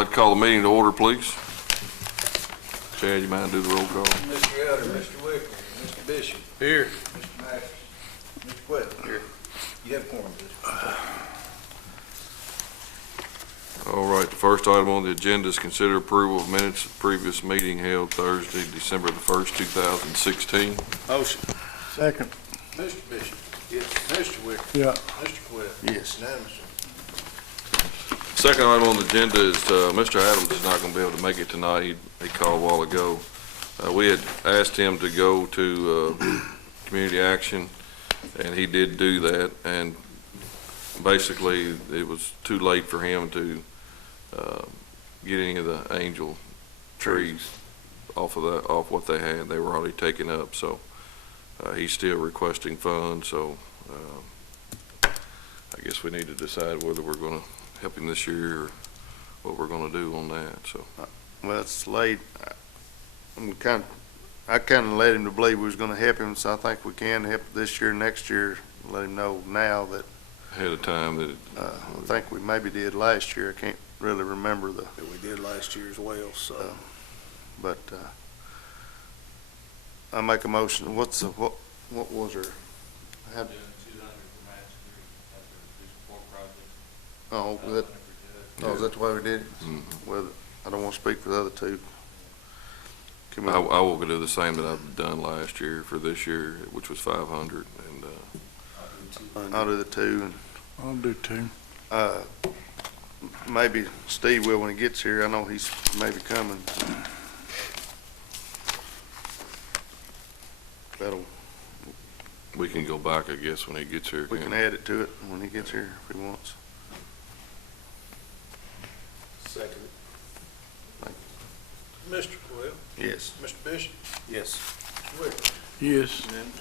like to call the meeting to order, please. Chad, you mind do the roll call? Mr. Elder, Mr. Wicker, Mr. Bishop. Here. Mr. Matthews, Mr. Quett. Here. You have quorum, Bishop. All right, the first item on the agenda is consider approval of minutes of previous meeting held Thursday, December the 1st, 2016. Motion. Second. Mr. Bishop. Yes. Mr. Wicker. Yeah. Mr. Quett. Yes. Unanimous. Second item on the agenda is Mr. Adams is not going to be able to make it tonight. He called a while ago. We had asked him to go to community action, and he did do that. And basically, it was too late for him to get any of the angel trees off what they had. They were already taken up. So he's still requesting funds. So I guess we need to decide whether we're going to help him this year or what we're going to do on that. So Well, it's late. I kind of led him to believe we was going to help him, so I think we can help this year, next year. Let him know now that ahead of time that I think we maybe did last year. I can't really remember the. That we did last year as well. So, But I make a motion. What was her? Had, oh, that. Oh, is that the way we did it? Mm-hmm. Well, I don't want to speak for the other two. Can we, I will do the same that I've done last year for this year, which was 500. And I'll do the two. And I'll do two. maybe Steve will when he gets here. I know he's maybe coming. That'll. we can go back, I guess, when he gets here. We can add it to it when he gets here if he wants. second. Mr. Quett. Yes. Mr. Bishop. Yes. Mr. Wicker. Yes. Unanimous.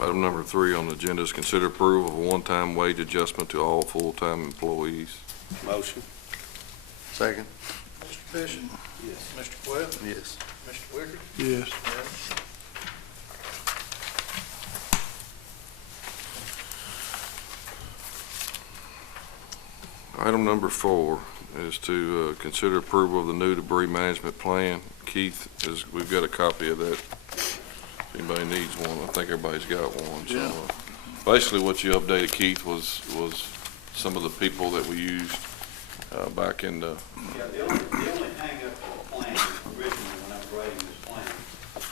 Item number 3 on the agenda is consider approval of a one-time wage adjustment to all full-time employees. Motion. Second. Mr. Bishop. Yes. Mr. Quett. Yes. Mr. Wicker. Yes. Unanimous. Item number 4 is to consider approval of the new debris management plan. Keith, we've got a copy of that. If anybody needs one, I think everybody's got one. So, basically what you updated, Keith, was some of the people that we used back in the. Yeah, the only hang up for the plan originally when I was writing this plan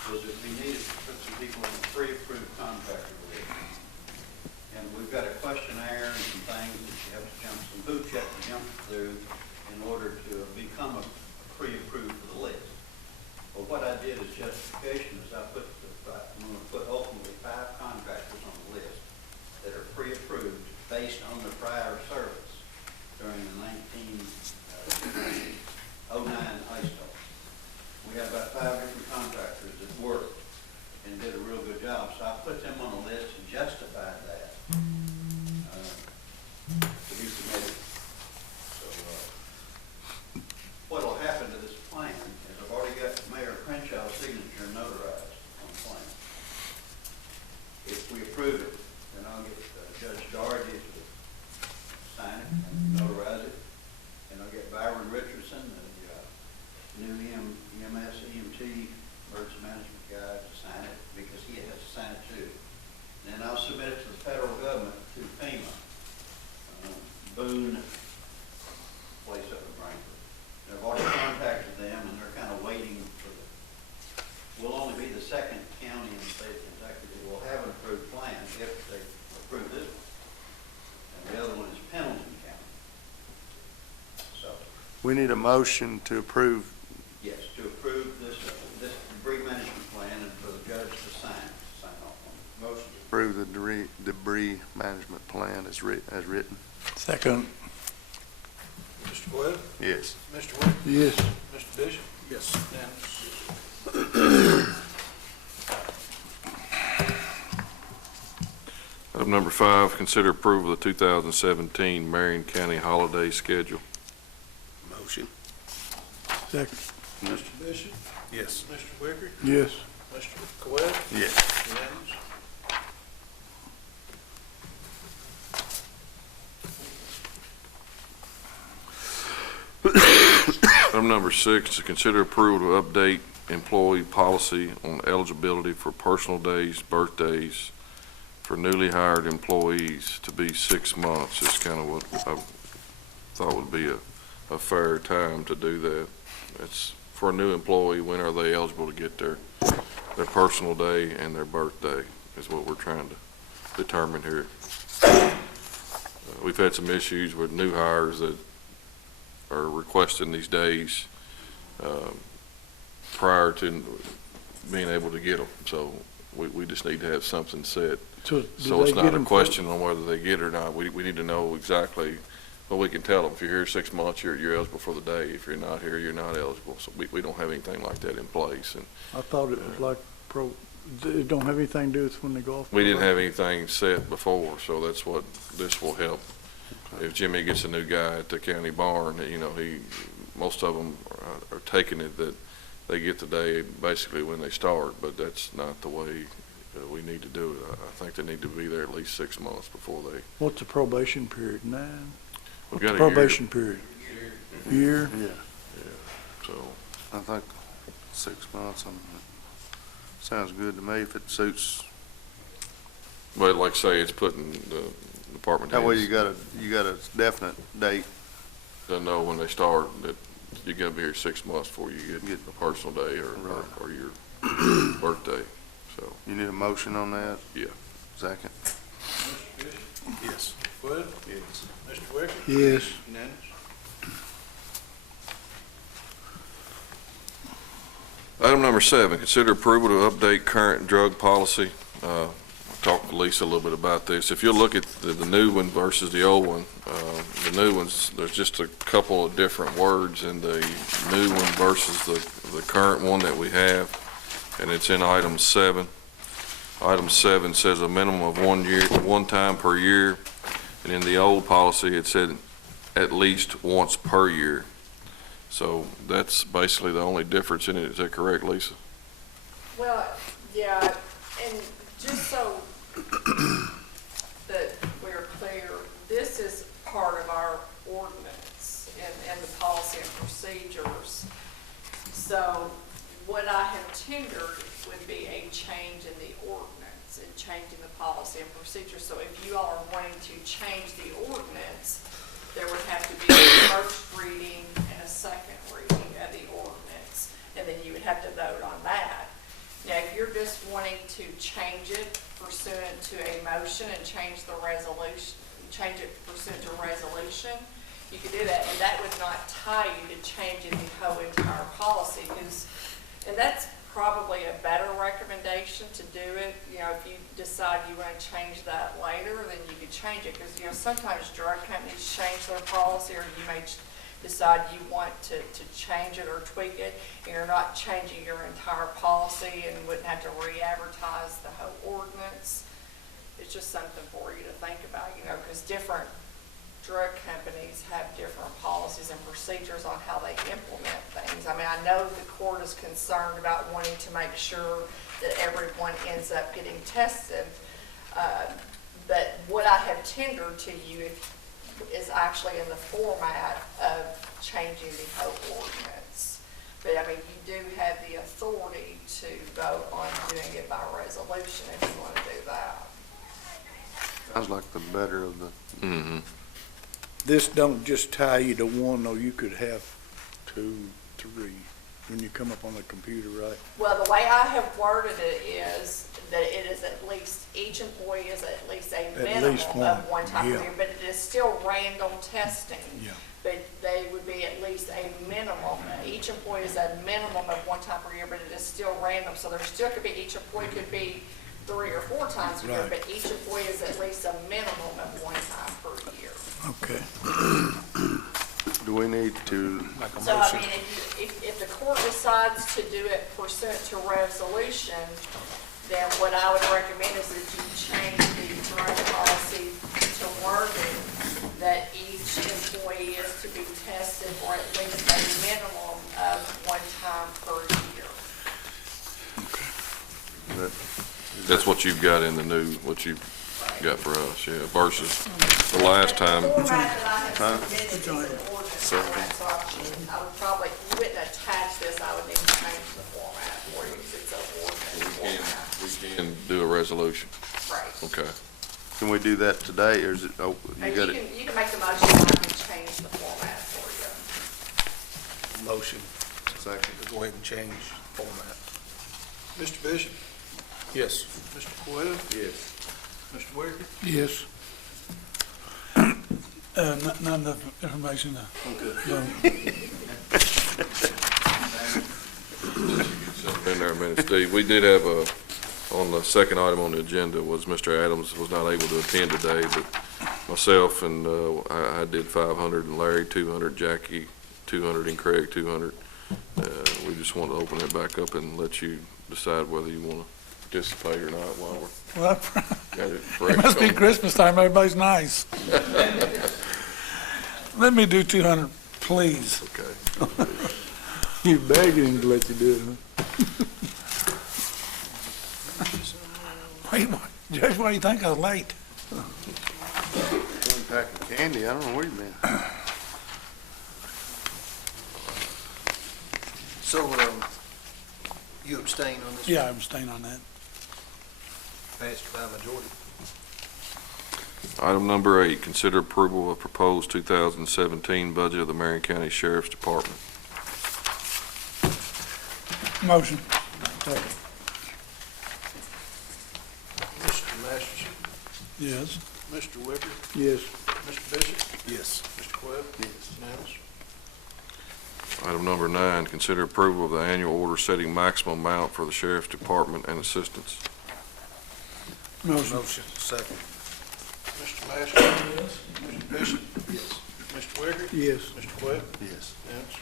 was that we needed to put some people in the pre-approved contractor list. And we've got a questionnaire and some things that you have to jump, some hoops you have to jump through in order to become a pre-approved for the list. Well, what I did as justification is I'm going to put ultimately 5 contractors on the list that are pre-approved based on their prior service during the 1909 ice storm. We had about 5 different contractors that worked and did a real good job, so I put them on the list and justified that to be submitted. So what will happen to this plan is I've already got Mayor Crenshaw's signature notarized on the plan. If we approve it, then I'll get Judge Doherty to sign it and notarize it. And I'll get Byron Richardson, the new EMS, EMT, emergency management guy, to sign it because he has to sign it too. And then I'll submit it to the federal government through FEMA, Boone place up in Frankfurt. And I've already contacted them and they're kind of waiting for we'll only be the second county in the state of Kentucky that will have an approved plan if they approve this one. And the other one is Pendleton County. So, We need a motion to approve. yes, to approve this debris management plan and for the judge to sign off on it. Motion. Approve the debris management plan as written. Second. Mr. Quett. Yes. Mr. Wicker. Yes. Mr. Bishop. Yes. Unanimous. Item number 5, consider approval of the 2017 Marion County holiday schedule. Motion. Second. Mr. Bishop. Yes. Mr. Wicker. Yes. Mr. Quett. Yes. Unanimous. Item number 6, to consider approval to update employee policy on eligibility for personal days, birthdays for newly hired employees to be 6 months. Is kind of what I thought would be a fair time to do that. It's for a new employee, when are they eligible to get their personal day and their birthday is what we're trying to determine here. We've had some issues with new hires that are requesting these days prior to being able to get them. So we just need to have something set. So It's not a question on whether they get it or not. We need to know exactly, well, we can tell them, if you're here 6 months, you're eligible for the day. If you're not here, you're not eligible. So we don't have anything like that in place. And I thought it was like it don't have anything to do with when they go off. we didn't have anything set before, so that's what this will help. If Jimmy gets a new guy at the county barn, most of them are taking it that they get the day basically when they start, but that's not the way we need to do it. I think they need to be there at least 6 months before they. What's the probation period? 9? We've What's got the a probation period? Year? Yeah, So, I think 6 months, sounds good to me if it suits. but like I say, it's putting the department That way heads you got a definite date. to know when they start that you gotta be here 6 months before you get a personal day Right. or your birthday. So, You need a motion on that? Yeah. Second? Mr. Bishop? Yes. Mr. Wood? Yes. Mr. Wicker? Yes. Unanimous? item number 7, consider approval to update current drug policy. I talked to Lisa a little bit about this. If you look at the new one versus the old one, the new ones, there's just a couple of different words in the new one versus the current one that we have, and it's in item 7. Item 7 says a minimum of 1 time per year, and in the old policy, it said at least once per year. So that's basically the only difference in it. Is that correct, Lisa? Well, yeah, and just so that we're clear, this is part of our ordinance and the policy and procedures. So what I have tendered would be a change in the ordinance and changing the policy and procedure. So if you all are wanting to change the ordinance, there would have to be a first reading and a second reading of the ordinance, and then you would have to vote on that. Now, if you're just wanting to change it pursuant to a motion and change the resolution, change it pursuant to resolution, you could do that, and that would not tie you to changing the whole entire policy, and that's probably a better recommendation to do it. If you decide you want to change that later, then you could change it, because, sometimes drug companies change their policy, or you may decide you want to change it or tweak it, and you're not changing your entire policy and wouldn't have to re-advertise the whole ordinance. It's just something for you to think about, because different drug companies have different policies and procedures on how they implement things. I mean, I know the court is concerned about wanting to make sure that everyone ends up getting tested, but what I have tendered to you is actually in the format of changing the whole ordinance. But I mean, you do have the authority to vote on doing it by resolution if you want to do that. Sounds like the better of the, Mm-hmm. This don't just tie you to one, though. You could have 2, 3 when you come up on the computer, right? Well, the way I have worded it is that it is at least, each employee is at least a minimum least of 1 time per yeah. year, but it is still random testing. Yeah. But they would be at least a minimum. Each employee is a minimum of 1 time per year, but it is still random. So there still could be, each employee could be 3 or 4 times a year, Right. but each employee is at least a minimum of 1 time per year. Okay. do we need to, So, I mean, if the court decides to do it pursuant to resolution, then what I would recommend is that you change the drug policy to wording that each employee is to be tested for at least a minimum of 1 time per year. That's what you've got in the new, what you've got for us, yeah, versus the last time. The format that I have Huh? submitted as an ordinance So- format, so I would probably, you wouldn't attach this, I would need to change the format for you, because it's an ordinance format. We can do a resolution. Right. Okay. Can we do that today, or is it, oh, you And got it? you can make the motion, and I can change the format for you. Motion. Second. To go ahead and change format. Mr. Bishop? Yes. Mr. Coyle? Yes. Mr. Wicker? Yes. Not enough information. Been there a minute, Steve. We did have on the second item on the agenda was Mr. Adams was not able to attend today, but myself and, I did 500 and Larry 200, Jackie 200 and Craig 200. We just want to open it back up and let you decide whether you want to participate or not while we're Well, got it it correct. must be Christmas time, everybody's nice. Let me do 200, please. Okay. You begging him to let you do it, huh? Wait, Judge, why do you think I was late? One pack of candy, I don't know where you been. So, you abstain on this? Yeah, I'm staying on that. Passed by majority. Item number 8, consider approval of proposed 2017 budget of the Marion County Sheriff's Department. Motion. Mr. Masterson? Yes. Mr. Wicker? Yes. Mr. Bishop? Yes. Mr. Coyle? Yes. Unanimous? Item number 9, consider approval of the annual order setting maximum amount for the Sheriff's Department and assistants. Motion. Motion. Second. Mr. Masterson? Yes. Mr. Bishop? Yes. Mr. Wicker? Yes. Mr. Coyle? Yes. Unanimous?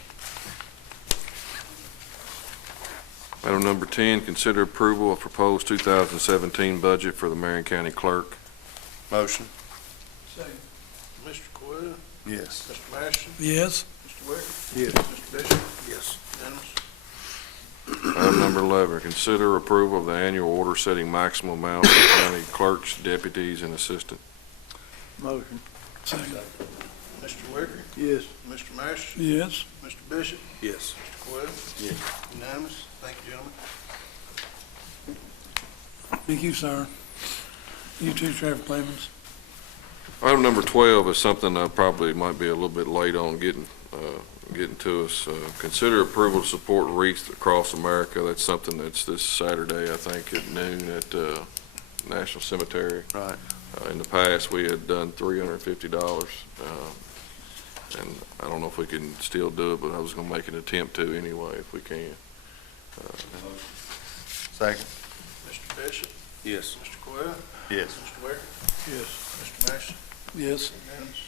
Item number 10, consider approval of proposed 2017 budget for the Marion County Clerk. Motion? Mr. Coyle? Yes. Mr. Masterson? Yes. Mr. Wicker? Yes. Mr. Bishop? Yes. Unanimous? Item number 11, consider approval of the annual order setting maximum amount for county clerks, deputies, and assistant. Motion. Second. Mr. Wicker? Yes. Mr. Masterson? Yes. Mr. Bishop? Yes. Mr. Coyle? Yes. Unanimous? Thank you, gentlemen. Thank you, sir. You too, Sheriff Clemens. Item number 12 is something I probably might be a little bit late on getting to us. Consider approval to support Wreaths Across America. That's something that's this Saturday, I think, at noon at National Cemetery. Right. In the past, we had done $350, and I don't know if we can still do it, but I was going to make an attempt to anyway, if we can. Second? Mr. Bishop? Yes. Mr. Coyle? Yes. Mr. Wicker? Yes. Mr. Masterson? Yes. Unanimous?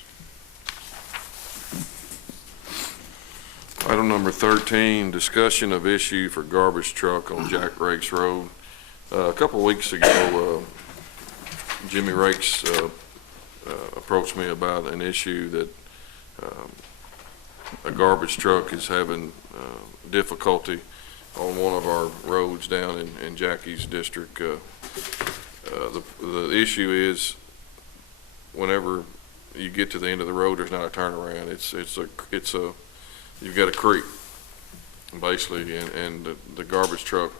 Item number 13, discussion of issue for garbage truck on Jack Rakes Road. A couple of weeks ago, Jimmy Rakes approached me about an issue that a garbage truck is having difficulty on one of our roads down in Jackie's district. The issue is whenever you get to the end of the road, there's not a turnaround. You've got a creek, basically, and the garbage truck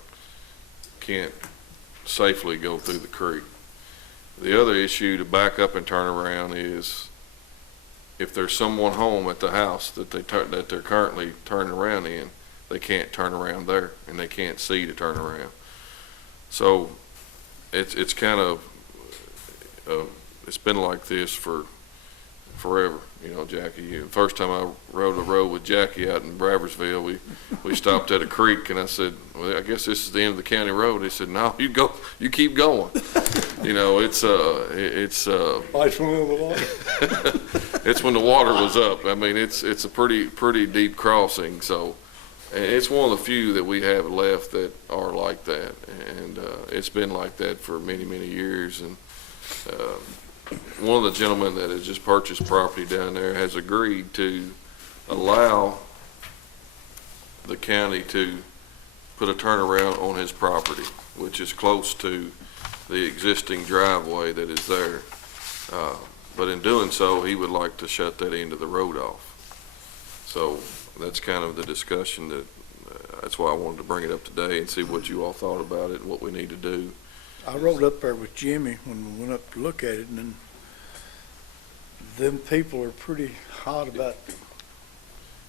can't safely go through the creek. The other issue to back up and turn around is if there's someone home at the house that they're currently turning around in, they can't turn around there, and they can't see to turn around. So it's kind of it's been like this for forever, you know, Jackie. The first time I rode a road with Jackie out in Braversville, we stopped at a creek, and I said, well, I guess this is the end of the county road. He said, no, you keep going. You know, it's Lights went on the water. it's when the water was up. I mean, it's a pretty deep crossing, so and it's one of the few that we have left that are like that, and it's been like that for many, many years. And one of the gentlemen that has just purchased property down there has agreed to allow the county to put a turnaround on his property, which is close to the existing driveway that is there. But in doing so, he would like to shut that end of the road off. So that's kind of the discussion that's why I wanted to bring it up today and see what you all thought about it and what we need to do. I rode up there with Jimmy when we went up to look at it, and then them people are pretty hot about,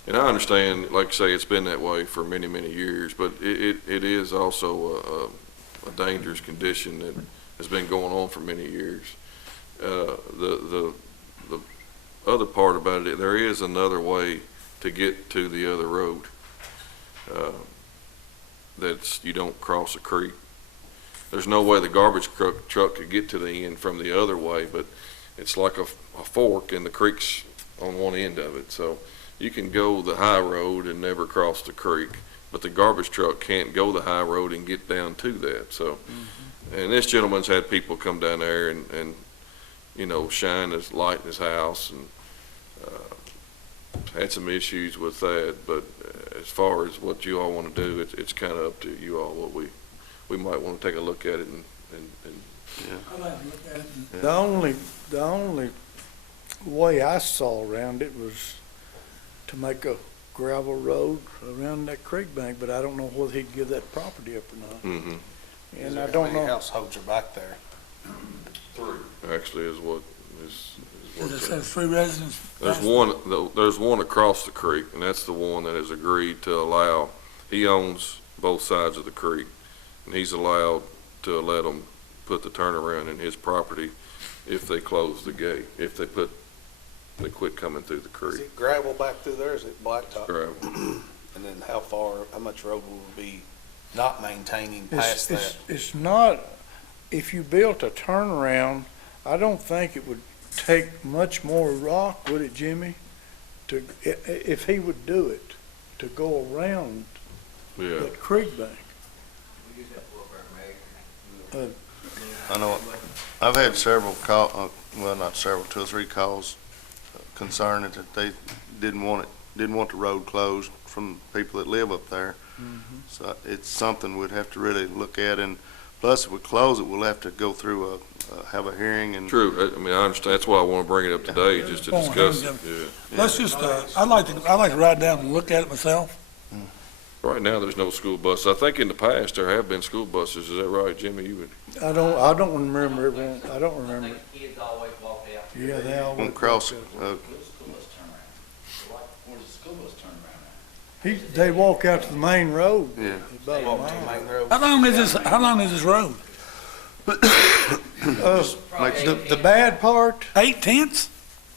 And I understand, like I say, it's been that way for many, many years, but it is also a dangerous condition that has been going on for many years. The other part about it, there is another way to get to the other road. You don't cross a creek. There's no way the garbage truck could get to the end from the other way, but it's like a fork and the creek's on one end of it. So you can go the high road and never cross the creek, but the garbage truck can't go the high road and get down to that. So, and this gentleman's had people come down there and you know, shine his light in his house, and had some issues with that. But as far as what you all want to do, it's kind of up to you all. What we might want to take a look at it and I'd like to look at it and the only way I saw around it was to make a gravel road around that creek bank, but I don't know whether he'd give that property up or not. mm-hmm. And I don't know. households are back there? Actually is what is it what's says 3 residents. there's one across the creek, and that's the one that has agreed to allow, he owns both sides of the creek, and he's allowed to let them put the turnaround in his property if they close the gate, if they quit coming through the Is creek. it gravel back through there, is it blacktop? Gravel. And then how much road will be not maintaining past that? It's not, if you built a turnaround, I don't think it would take much more rock, would it, Jimmy? If he would do it, to go around Yeah. that creek bank. I know, I've had several well, not several, 2 or 3 calls concerning that they didn't want the road closed from people that live up there. So it's something we'd have to really look at, and plus if we close it, we'll have to go through have a hearing and. True. I mean, I understand. That's why I want to bring it up today, just to discuss it. Yeah. Let's just, I'd like to ride down and look at it myself. Right now, there's no school buses. I think in the past, there have been school buses. Is that right, Jimmy? You would, I don't remember everyone, I don't remember. think kids always walk out. Yeah, they always. Won't cross, Where's the school bus turnaround? Where's the school bus turnaround at? They walk out to the main road. yeah. About a Walk to the mile. main road? How long is this road? The bad part, 8/10?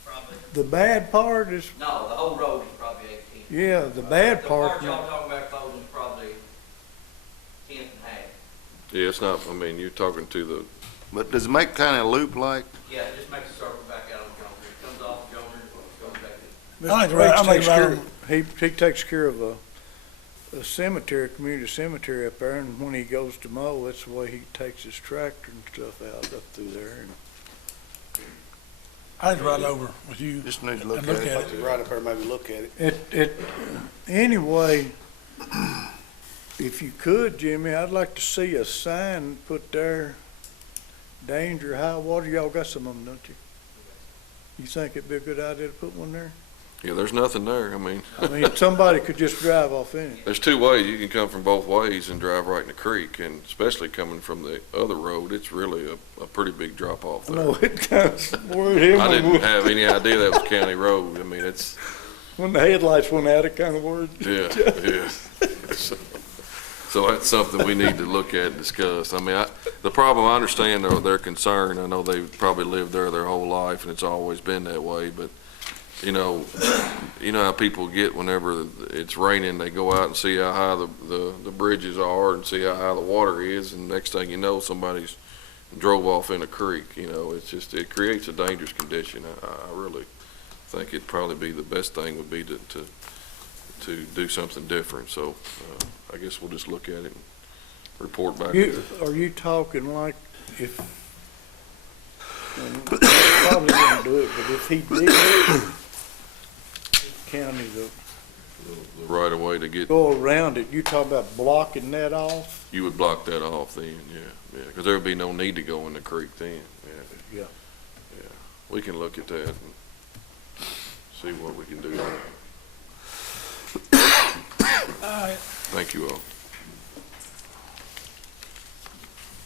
Probably. the bad part is, No, the whole road is probably 18. yeah, the bad The part. part y'all talking about closing is probably 10 and a half. yeah, it's not, I mean, you're talking to the, But does it make kind of a loop like? Yeah, it just makes a circle back out on Jones. It comes off Jones and goes back to. I like to ride- I like to ride on- He takes care of a cemetery, community cemetery up there, and when he goes to mow, that's the way he takes his tractor and stuff out up through there. And I'd ride over with you Just need to look and at look it. at Like to ride up there, maybe look at it. Anyway, if you could, Jimmy, I'd like to see a sign put there, danger, high water. Y'all got some of them, don't you? You think it'd be a good idea to put one there? yeah, there's nothing there. I mean, Somebody could just drive off in it. there's 2 ways. You can come from both ways and drive right in the creek, and especially coming from the other road, it's really a pretty big drop off there. No, it kind of worried him I didn't have any idea that was county road. I mean, it's, when the headlights went out, it kind of worried. yeah, yeah. So that's something we need to look at and discuss. I mean, the problem, I understand their concern. I know they've probably lived there their whole life, and it's always been that way, but you know how people get whenever it's raining, they go out and see how high the bridges are and see how high the water is, and next thing you know, somebody's drove off in a creek. It creates a dangerous condition. I really think it'd probably be the best thing would be to do something different. So I guess we'll just look at it and report back. Are you talking like if, and probably wouldn't do it, but if he did, county to The right of way to get, go around it, you talking about blocking that off? you would block that off then, yeah, because there would be no need to go in the creek then, yeah. Yeah. Yeah. we can look at that and see what we can do. All right. Thank you all.